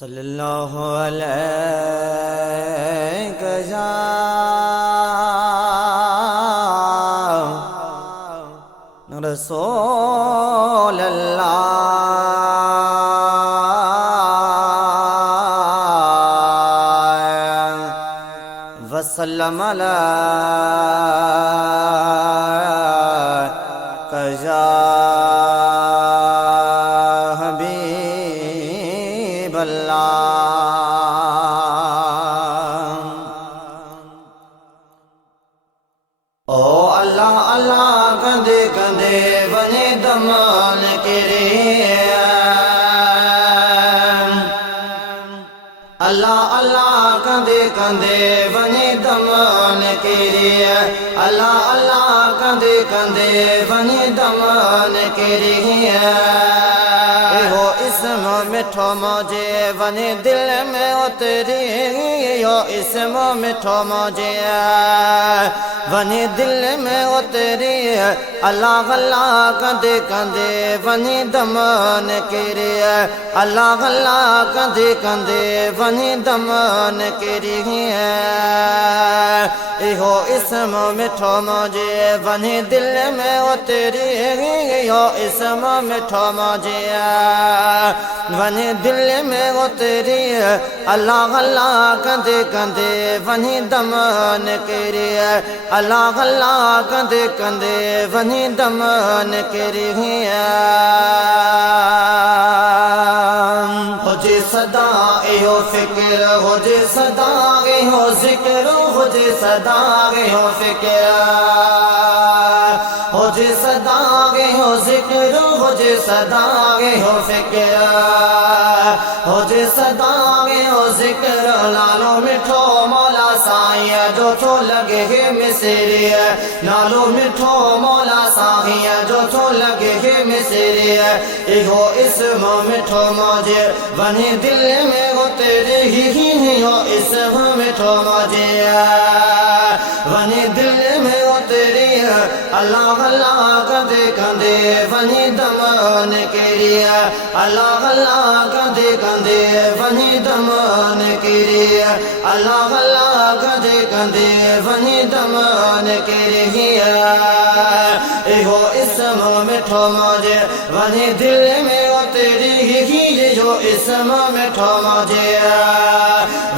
सल्लल्लाहु अलैहि या रसूल अल्लाह वसल्लम अलैका या हबीब अल्लाह। ओ अल्लाह अल्लाह कंदे कंदे वने दमान करे अल्लाह अल्लाह कंदे कंदे वने दमान करे अल्लाह अल्लाह कंदे कंदे वने दमान करे हो इसम मिठो मौजे वने दिल में उतरी हो इसम मिठो मौजे वने दिल में उतरी अल्लाह अल्लाह कंदे कंदे वने दमान करे अल्लाह अल्लाह कंदे कंदे वने दमान करे हो इसम मिठो मौजे वने दिल में उतरी हो इसम मिठो मौजे वने दिल में उतरी अल्लाह अल्लाह कंदे कंदे वने दमान करे अल्लाह अल्लाह कंदे कंदे वने दमान करे हो जे सदा एहो फिक्र हो जे सदा एहो जिक्र हो जे सदा एहो फिक्र हो जे सदा एहो जिक्र हो जे सदा एहो फिक्र हो जे सदा एहो जिक्र लालो मिठो मौला साईं जो तो लगे है मिसरी नालो मिठो मौला साईं जो तो लगे है मिसरी इहो इसम मिठो मौजे वने दिल में हो तेरे ही हो इसम मिठो मौजे वने दिल में हो तेरी अल्लाह अल्लाह कंदे कंदे वने दमान करे अल्लाह अल्लाह कंदे कंदे वने दमान करे अल्लाह अल्लाह कंदे कंदे वने दमान करे इहो इसम मिठो मौजे वने दिल में हो तेरी ही हो इसम मिठो मौजे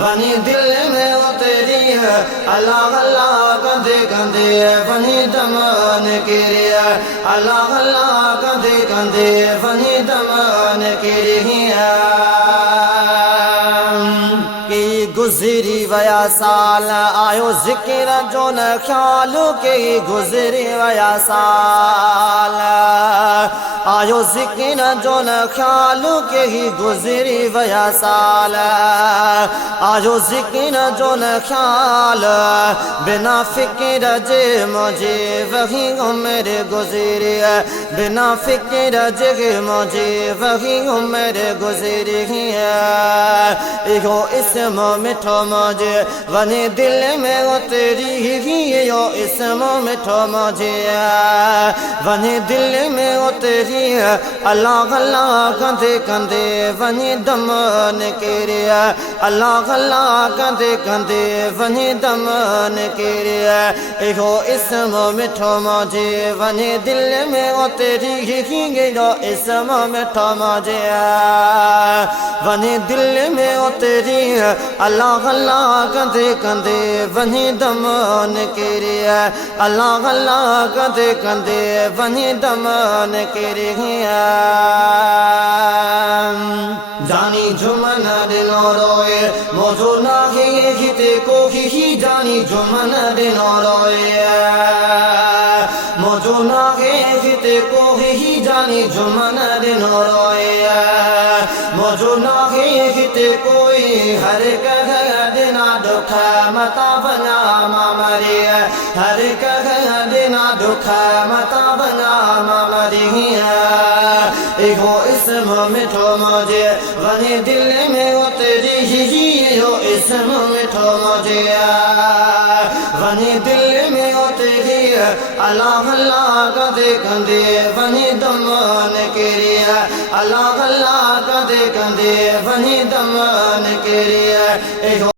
वने दिल में हो तेरी अल्लाह अल्लाह कंदे कंदे वने दमान करे अल्लाह अल्लाह कंदे कंदे वने दमान करे की गुजरी वया साल आयो जिक्र जो न ख्याल के गुजरी वया साल आयो जिक्र जो न ख्याल के ही गुजरी वया साल आयो जिक्र जो न ख्याल बिना फिक्र जे मुझे वही उम्र गुजरी बिना फिक्र जे मुझे वही उम्र गुजरी इहो इसम मिठो मौजे वने दिल में उतरी हो इसम मिठो मौजे वने दिल में उतरी अल्लाह अल्लाह कंदे कंदे वने दमान करे अल्लाह अल्लाह कंदे कंदे वने दमान करे इहो इसम मिठो मौजे वने दिल में उतरी हो इसम मिठो मौजे वने दिल में उतरी अल्लाह अल्लाह कंदे कंदे वने दमान करे अल्लाह अल्लाह कंदे कंदे वने दमान करे जानी जुमन दिनो रोए मोजो नाहे हिते को ही जानी जुमन दिनो रोए मोजो नाहे हिते को ही जानी जुमन दिनो रोए मोजो नाहे हिते कोई हर कह दिना दुख मता बना मामरी हर कह दिना दुख मता बना मामरी हो इसम मिठो मुझे वनी दिल में हो तेरी ही हो इसम मिठो मुझे वनी दिल में हो तेरी अल्लाह अल्लाह कदे कंदे वनी दमन केरिया अल्लाह अल्लाह कदे कंदे वनी दमन केरिया